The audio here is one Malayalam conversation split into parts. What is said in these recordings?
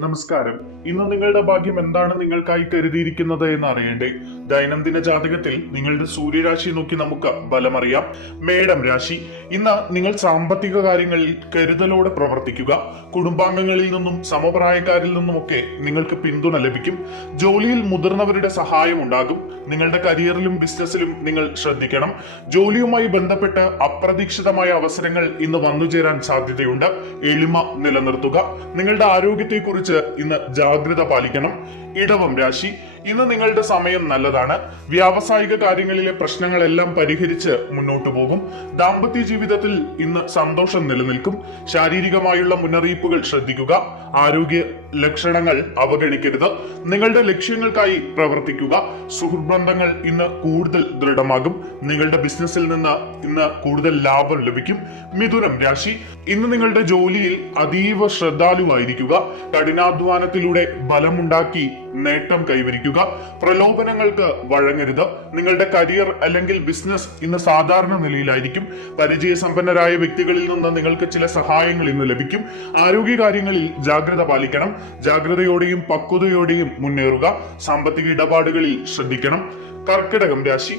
നമസ്കാരം. ഇന്ന് നിങ്ങളുടെ ഭാഗ്യം എന്താണ് നിങ്ങൾക്കായി കരുതിയിരിക്കുന്നത് എന്ന് അറിയണ്ടേ? ദൈനംദിന ജാതകത്തിൽ നിങ്ങളുടെ സൂര്യരാശി നോക്കി നമുക്ക് ബലമറിയാം. മേടം രാശി. ഇന്ന് നിങ്ങൾ സാമ്പത്തിക കാര്യങ്ങളിൽ കരുതലോടെ പ്രവർത്തിക്കുക. കുടുംബാംഗങ്ങളിൽ നിന്നും സമപ്രായക്കാരിൽ നിന്നുമൊക്കെ നിങ്ങൾക്ക് പിന്തുണ ലഭിക്കും. ജോലിയിൽ മുതിർന്നവരുടെ സഹായം ഉണ്ടാകും. നിങ്ങളുടെ കരിയറിലും ബിസിനസ്സിലും നിങ്ങൾ ശ്രദ്ധിക്കണം. ജോലിയുമായി ബന്ധപ്പെട്ട് അപ്രതീക്ഷിതമായ അവസരങ്ങൾ ഇന്ന് വന്നുചേരാൻ സാധ്യതയുണ്ട്. എളിമ നിലനിർത്തുക. നിങ്ങളുടെ ആരോഗ്യത്തെക്കുറിച്ച് ഇന്ന് ജാഗ്രത പാലിക്കണം. ഇടവം രാശി. ഇന്ന് നിങ്ങളുടെ സമയം നല്ലതാണ്. വ്യാവസായിക കാര്യങ്ങളിലെ പ്രശ്നങ്ങളെല്ലാം പരിഹരിച്ച് മുന്നോട്ടു പോകും. ദാമ്പത്യ ജീവിതത്തിൽ ഇന്ന് സന്തോഷം നിലനിൽക്കും. ശാരീരികമായുള്ള മുന്നറിയിപ്പുകൾ ശ്രദ്ധിക്കുക. ആരോഗ്യ ലക്ഷണങ്ങൾ അവഗണിക്കരുത്. നിങ്ങളുടെ ലക്ഷ്യങ്ങൾക്കായി പ്രവർത്തിക്കുക. സുഹൃത്ബന്ധങ്ങൾ ഇന്ന് കൂടുതൽ ദൃഢമാകും. നിങ്ങളുടെ ബിസിനസ്സിൽ നിന്ന് ഇന്ന് കൂടുതൽ ലാഭം ലഭിക്കും. മിഥുനം രാശി. ഇന്ന് നിങ്ങളുടെ ജോലിയിൽ അതീവ ശ്രദ്ധാലുവായിരിക്കുക. കഠിനാധ്വാനത്തിലൂടെ ബലമുണ്ടാക്കി നേട്ടം കൈവരിക്കുക. പ്രലോഭനങ്ങൾക്ക് വഴങ്ങരുത്. നിങ്ങളുടെ കരിയർ അല്ലെങ്കിൽ ബിസിനസ് ഇന്ന് സാധാരണ നിലയിലായിരിക്കും. പരിചയസമ്പന്നരായ വ്യക്തികളിൽ നിന്ന് നിങ്ങൾക്ക് ചില സഹായങ്ങൾ ഇന്ന് ലഭിക്കും. ആരോഗ്യകാര്യങ്ങളിൽ ജാഗ്രത പാലിക്കണം. ജാഗ്രതയോടെയും പക്വതയോടെയും മുന്നേറുക. സാമ്പത്തിക ഇടപാടുകളിൽ ശ്രദ്ധിക്കണം. കർക്കിടകം രാശി.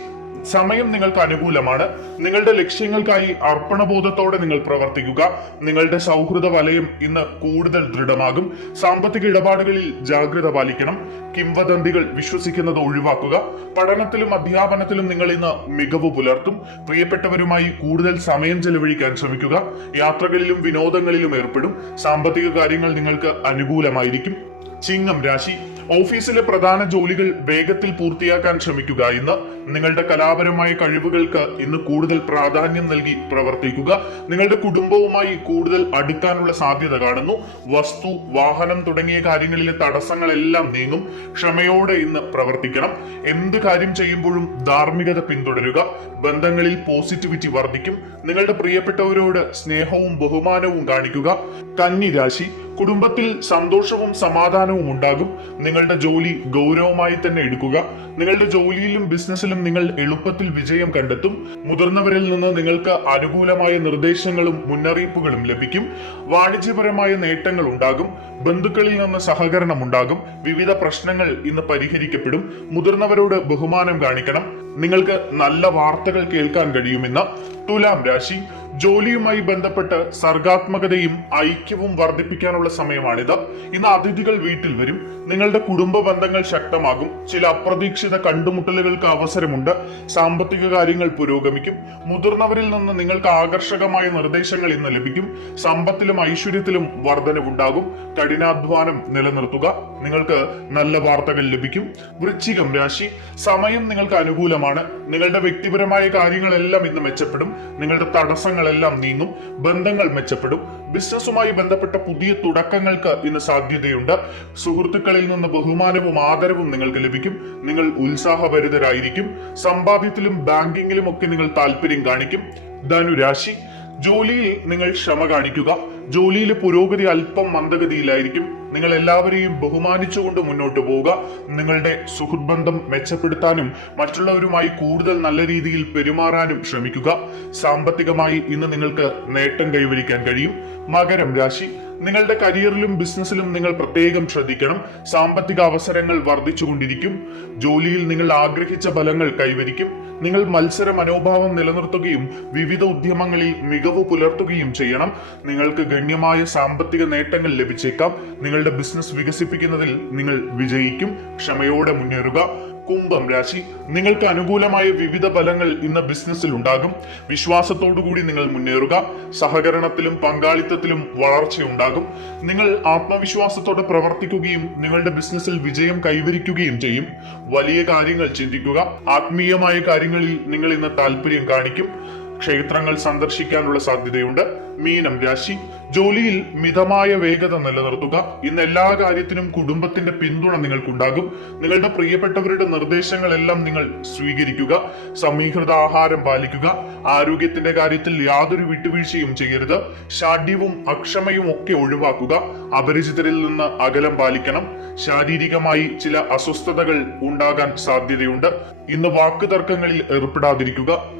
സമയം നിങ്ങൾക്ക് അനുകൂലമാണ്. നിങ്ങളുടെ ലക്ഷ്യങ്ങൾക്കായി അർപ്പണബോധത്തോടെ നിങ്ങൾ പ്രവർത്തിക്കുക. നിങ്ങളുടെ സൗഹൃദ വലയം ഇന്ന് കൂടുതൽ ദൃഢമാകും. സാമ്പത്തിക ഇടപാടുകളിൽ ജാഗ്രത പാലിക്കണം. കിംവദന്തികൾ വിശ്വസിക്കുന്നത് ഒഴിവാക്കുക. പഠനത്തിലും അധ്യാപനത്തിലും നിങ്ങൾ ഇന്ന് മികവ് പുലർത്തും. പ്രിയപ്പെട്ടവരുമായി കൂടുതൽ സമയം ചെലവഴിക്കാൻ ശ്രമിക്കുക. യാത്രകളിലും വിനോദങ്ങളിലും ഏർപ്പെടും. സാമ്പത്തിക കാര്യങ്ങൾ നിങ്ങൾക്ക് അനുകൂലമായിരിക്കും. ചിങ്ങം രാശി. ഓഫീസിലെ പ്രധാന ജോലികൾ വേഗത്തിൽ പൂർത്തിയാക്കാൻ ശ്രമിക്കുക. ഇന്ന് നിങ്ങളുടെ കലാപരമായ കഴിവുകൾക്ക് ഇന്ന് കൂടുതൽ പ്രാധാന്യം നൽകി പ്രവർത്തിക്കുക. നിങ്ങളുടെ കുടുംബവുമായി കൂടുതൽ അടുക്കാനുള്ള സാധ്യത കാണുന്നു. വസ്തു, വാഹനം തുടങ്ങിയ കാര്യങ്ങളിലെ തടസ്സങ്ങളെല്ലാം നീങ്ങും. ക്ഷമയോടെ ഇന്ന് പ്രവർത്തിക്കണം. എന്ത് കാര്യം ചെയ്യുമ്പോഴും ധാർമ്മികത പിന്തുടരുക. ബന്ധങ്ങളിൽ പോസിറ്റിവിറ്റി വർദ്ധിക്കും. നിങ്ങളുടെ പ്രിയപ്പെട്ടവരോട് സ്നേഹവും ബഹുമാനവും കാണിക്കുക. കന്നി രാശി. കുടുംബത്തിൽ സന്തോഷവും സമാധാനവും ഉണ്ടാകും. നിങ്ങളുടെ ജോലി ഗൗരവമായി തന്നെ എടുക്കുക. നിങ്ങളുടെ ജോലിയിലും ബിസിനസ്സിലും നിങ്ങൾ എളുപ്പത്തിൽ വിജയം കണ്ടെത്തും. മുതിർന്നവരിൽ നിന്ന് നിങ്ങൾക്ക് അനുകൂലമായ നിർദ്ദേശങ്ങളും മുന്നറിയിപ്പുകളും ലഭിക്കും. വാണിജ്യപരമായ നേട്ടങ്ങൾ ഉണ്ടാകും. ബന്ധുക്കളിൽ നിന്ന് സഹകരണം ഉണ്ടാകും. വിവിധ പ്രശ്നങ്ങൾ ഇന്ന് പരിഹരിക്കപ്പെടും. മുതിർന്നവരോട് ബഹുമാനം കാണിക്കണം. നിങ്ങൾക്ക് നല്ല വാർത്തകൾ കേൾക്കാൻ കഴിയുമെന്ന്. തുലാം രാശി. ജോലിയുമായി ബന്ധപ്പെട്ട് സർഗാത്മകതയും ഐക്യവും വർദ്ധിപ്പിക്കാനുള്ള സമയമാണിത്. ഇന്ന് അതിഥികൾ വീട്ടിൽ വരും. നിങ്ങളുടെ കുടുംബ ബന്ധങ്ങൾ ശക്തമാകും. ചില അപ്രതീക്ഷിത കണ്ടുമുട്ടലുകൾക്ക് അവസരമുണ്ട്. സാമ്പത്തിക കാര്യങ്ങൾ പുരോഗമിക്കും. മുതിർന്നവരിൽ നിന്ന് നിങ്ങൾക്ക് ആകർഷകമായ നിർദ്ദേശങ്ങൾ ഇന്ന് ലഭിക്കും. സമ്പത്തിലും ഐശ്വര്യത്തിലും വർധനവുണ്ടാകും. കഠിനാധ്വാനം നിലനിർത്തുക. നിങ്ങൾക്ക് നല്ല വാർത്തകൾ ലഭിക്കും. വൃശ്ചികം രാശി. സമയം നിങ്ങൾക്ക് അനുകൂലമാണ്. നിങ്ങളുടെ വ്യക്തിപരമായ കാര്യങ്ങളെല്ലാം ഇന്ന് മെച്ചപ്പെടും. നിങ്ങളുടെ തടസ്സങ്ങളെല്ലാം നീങ്ങും. ബന്ധങ്ങൾ മെച്ചപ്പെടും. ബിസിനസ്സുമായി ബന്ധപ്പെട്ട പുതിയ തുടക്കങ്ങൾക്ക് ഇന്ന് സാധ്യതയുണ്ട്. സുഹൃത്തുക്കളിൽ നിന്ന് ബഹുമാനവും ആദരവും നിങ്ങൾക്ക് ലഭിക്കും. നിങ്ങൾ ഉത്സാഹഭരിതരായിരിക്കും. സമ്പാദ്യത്തിലും ബാങ്കിങ്ങിലും ഒക്കെ നിങ്ങൾ താല്പര്യം കാണിക്കും. ധനുരാശി. ജോലിയിൽ നിങ്ങൾ ക്ഷമ കാണിക്കുക. ജോലിയിലെ പുരോഗതി അല്പം മന്ദഗതിയിലായിരിക്കും. നിങ്ങൾ എല്ലാവരെയും ബഹുമാനിച്ചുകൊണ്ട് മുന്നോട്ട് പോവുക. നിങ്ങളുടെ സുഹൃത്ബന്ധം മെച്ചപ്പെടുത്താനും മറ്റുള്ളവരുമായി കൂടുതൽ നല്ല രീതിയിൽ പെരുമാറാനും ശ്രമിക്കുക. സാമ്പത്തികമായി ഇന്ന് നിങ്ങൾക്ക് നേട്ടം കൈവരിക്കാൻ കഴിയും. മകരം രാശി. നിങ്ങളുടെ കരിയറിലും ബിസിനസ്സിലും നിങ്ങൾ പ്രത്യേകം ശ്രദ്ധിക്കണം. സാമ്പത്തിക അവസരങ്ങൾ വർദ്ധിച്ചുകൊണ്ടിരിക്കും. ജോലിയിൽ നിങ്ങൾ ആഗ്രഹിച്ച ഫലങ്ങൾ കൈവരിക്കും. നിങ്ങൾ മത്സര മനോഭാവം നിലനിർത്തുകയും വിവിധ ഉദ്യമങ്ങളിൽ മികവ് പുലർത്തുകയും ചെയ്യണം. നിങ്ങൾക്ക് ഗണ്യമായ സാമ്പത്തിക നേട്ടങ്ങൾ ലഭിച്ചേക്കാം. നിങ്ങളുടെ ബിസിനസ് വികസിപ്പിക്കുന്നതിൽ നിങ്ങൾ വിജയിക്കും. ക്ഷമയോടെ മുന്നേറുക. കുംഭം രാശി. നിങ്ങൾക്ക് അനുകൂലമായ വിവിധ ഫലങ്ങൾ ഇന്ന് ബിസിനസ്സിൽ ഉണ്ടാകും. വിശ്വാസത്തോടുകൂടി നിങ്ങൾ മുന്നേറുക. സഹകരണത്തിലും പങ്കാളിത്തത്തിലും വളർച്ചയുണ്ടാകും. നിങ്ങൾ ആത്മവിശ്വാസത്തോടെ പ്രവർത്തിക്കുകയും നിങ്ങളുടെ ബിസിനസ്സിൽ വിജയം കൈവരിക്കുകയും ചെയ്യും. വലിയ കാര്യങ്ങൾ ചിന്തിക്കുക. ആത്മീയമായ കാര്യങ്ങളിൽ നിങ്ങൾ ഇന്ന് താല്പര്യം കാണിക്കും. ക്ഷേത്രങ്ങൾ സന്ദർശിക്കാനുള്ള സാധ്യതയുണ്ട്. മീനം രാശി. ജോലിയിൽ മിതമായ വേഗത നിലനിർത്തുക. ഇന്ന് എല്ലാ കാര്യത്തിനും കുടുംബത്തിന്റെ പിന്തുണ നിങ്ങൾക്കുണ്ടാകും. നിങ്ങളുടെ പ്രിയപ്പെട്ടവരുടെ നിർദ്ദേശങ്ങളെല്ലാം നിങ്ങൾ സ്വീകരിക്കുക. സമീകൃത ആഹാരം പാലിക്കുക. ആരോഗ്യത്തിന്റെ കാര്യത്തിൽ യാതൊരു വിട്ടുവീഴ്ചയും ചെയ്യരുത്. ശാഠ്യവും അക്ഷമയും ഒക്കെ ഒഴിവാക്കുക. അപരിചിതരിൽ നിന്ന് അകലം പാലിക്കണം. ശാരീരികമായി ചില അസ്വസ്ഥതകൾ ഉണ്ടാകാൻ സാധ്യതയുണ്ട്. ഇന്ന് വാക്കുതർക്കങ്ങളിൽ ഏർപ്പെടാതിരിക്കുക.